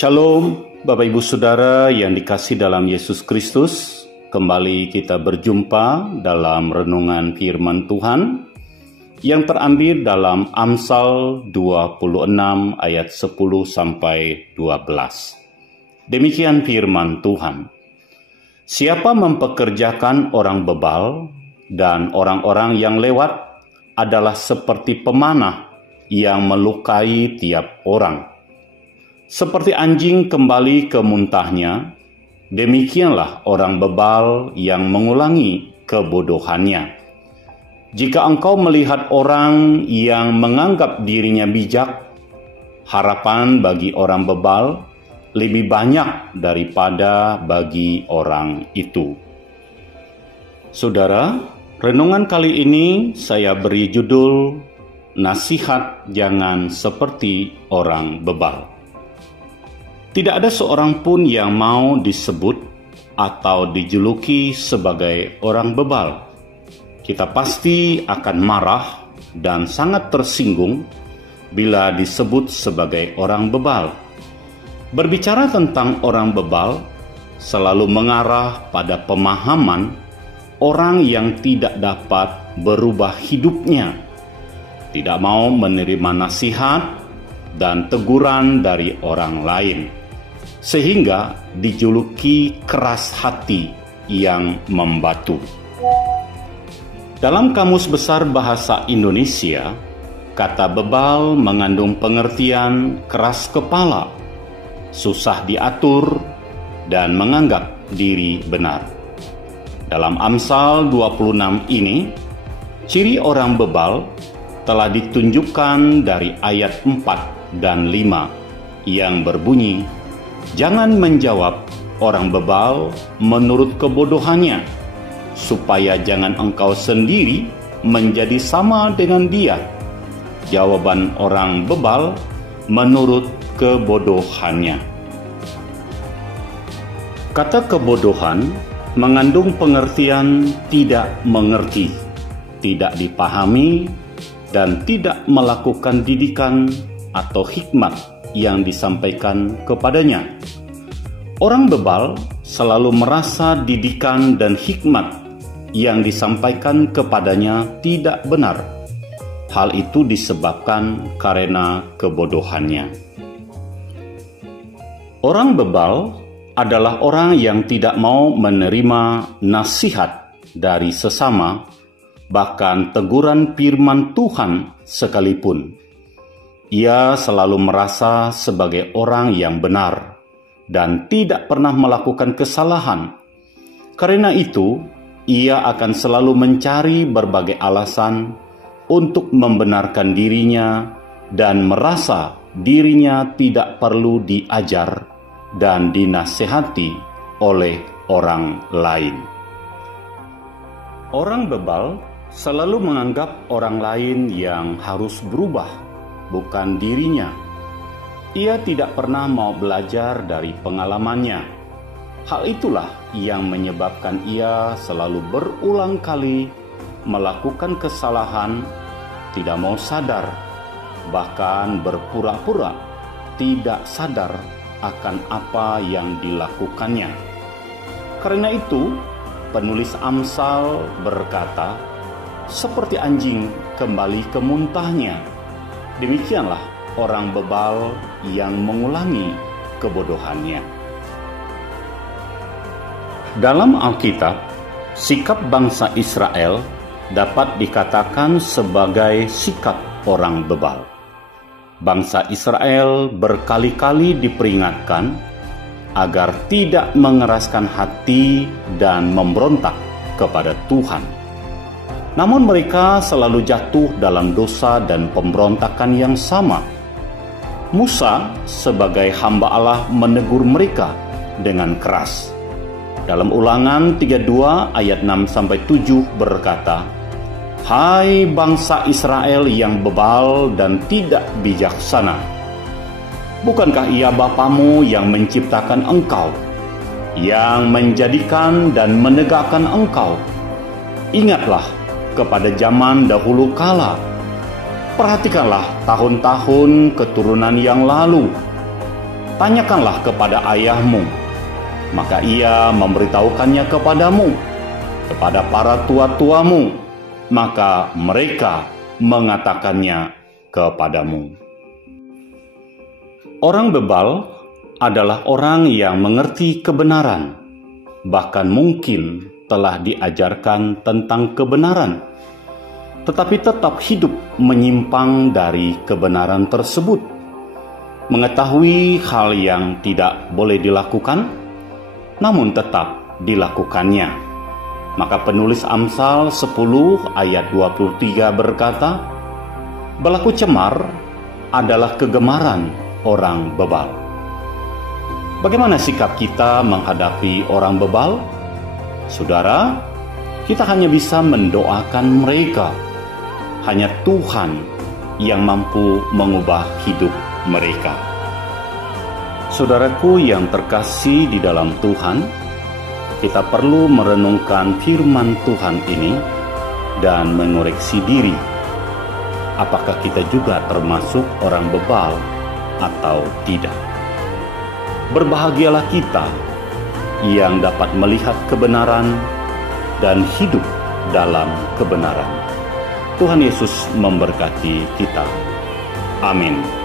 Shalom, Bapak Ibu Saudara yang dikasihi dalam Yesus Kristus. Kembali kita berjumpa dalam renungan firman Tuhan yang terambil dalam Amsal 26 ayat 10 sampai 12. Demikian firman Tuhan. Siapa mempekerjakan orang bebal dan orang-orang yang lewat adalah seperti pemanah yang melukai tiap orang. Seperti anjing kembali ke muntahnya, demikianlah orang bebal yang mengulangi kebodohannya. Jika engkau melihat orang yang menganggap dirinya bijak, harapan bagi orang bebal lebih banyak daripada bagi orang itu. Saudara, renungan kali ini saya beri judul Nasihat Jangan Seperti Orang Bebal. Tidak ada seorang pun yang mau disebut atau dijuluki sebagai orang bebal. Kita pasti akan marah dan sangat tersinggung bila disebut sebagai orang bebal. Berbicara tentang orang bebal selalu mengarah pada pemahaman orang yang tidak dapat berubah hidupnya, tidak mau menerima nasihat dan teguran dari orang lain, sehingga dijuluki keras hati yang membatu. Dalam Kamus Besar Bahasa Indonesia, kata bebal mengandung pengertian keras kepala, susah diatur, dan menganggap diri benar. Dalam Amsal 26 ini, ciri orang bebal telah ditunjukkan dari ayat 4 dan 5 yang berbunyi, jangan menjawab orang bebal menurut kebodohannya, supaya jangan engkau sendiri menjadi sama dengan dia. Jawaban orang bebal menurut kebodohannya. Kata kebodohan mengandung pengertian tidak mengerti, tidak dipahami, dan tidak melakukan didikan atau hikmat yang disampaikan kepadanya. Orang bebal selalu merasa didikan dan hikmat yang disampaikan kepadanya tidak benar. Hal itu disebabkan karena kebodohannya. Orang bebal adalah orang yang tidak mau menerima nasihat dari sesama, bahkan teguran firman Tuhan sekalipun. Ia selalu merasa sebagai orang yang benar dan tidak pernah melakukan kesalahan. Karena itu, ia akan selalu mencari berbagai alasan untuk membenarkan dirinya dan merasa dirinya tidak perlu diajar dan dinasehati oleh orang lain. Orang bebal selalu menganggap orang lain yang harus berubah, bukan dirinya. Ia tidak pernah mau belajar dari pengalamannya. Hal itulah yang menyebabkan ia selalu berulang kali melakukan kesalahan, tidak mau sadar, bahkan berpura-pura tidak sadar akan apa yang dilakukannya. Karena itu, penulis Amsal berkata, seperti anjing kembali ke muntahnya, demikianlah orang bebal yang mengulangi kebodohannya. Dalam Alkitab, sikap bangsa Israel dapat dikatakan sebagai sikap orang bebal. Bangsa Israel berkali-kali diperingatkan agar tidak mengeraskan hati dan memberontak kepada Tuhan. Namun mereka selalu jatuh dalam dosa dan pemberontakan yang sama. Musa sebagai hamba Allah menegur mereka dengan keras. Dalam Ulangan 32 ayat 6-7 berkata, hai bangsa Israel yang bebal dan tidak bijaksana, bukankah ia Bapamu yang menciptakan engkau, yang menjadikan dan menegakkan engkau? Ingatlah kepada zaman dahulu kala, perhatikanlah tahun-tahun keturunan yang lalu. tanyakanlah kepada ayahmu, maka ia memberitahukannya kepadamu, kepada para tua-tuamu, maka mereka mengatakannya kepadamu. Orang bebal adalah orang yang mengerti kebenaran, bahkan mungkin telah diajarkan tentang kebenaran, tetapi tetap hidup menyimpang dari kebenaran tersebut, mengetahui hal yang tidak boleh dilakukan, namun tetap dilakukannya. Maka penulis Amsal 10 ayat 23 berkata, "Berlaku cemar adalah kegemaran orang bebal." Bagaimana sikap kita menghadapi orang bebal? Saudara, kita hanya bisa mendoakan mereka. Hanya Tuhan yang mampu mengubah hidup mereka. Saudaraku yang terkasih di dalam Tuhan, kita perlu merenungkan firman Tuhan ini dan mengoreksi diri. Apakah kita juga termasuk orang bebal atau tidak? Berbahagialah kita yang dapat melihat kebenaran dan hidup dalam kebenaran. Tuhan Yesus memberkati kita. Amin.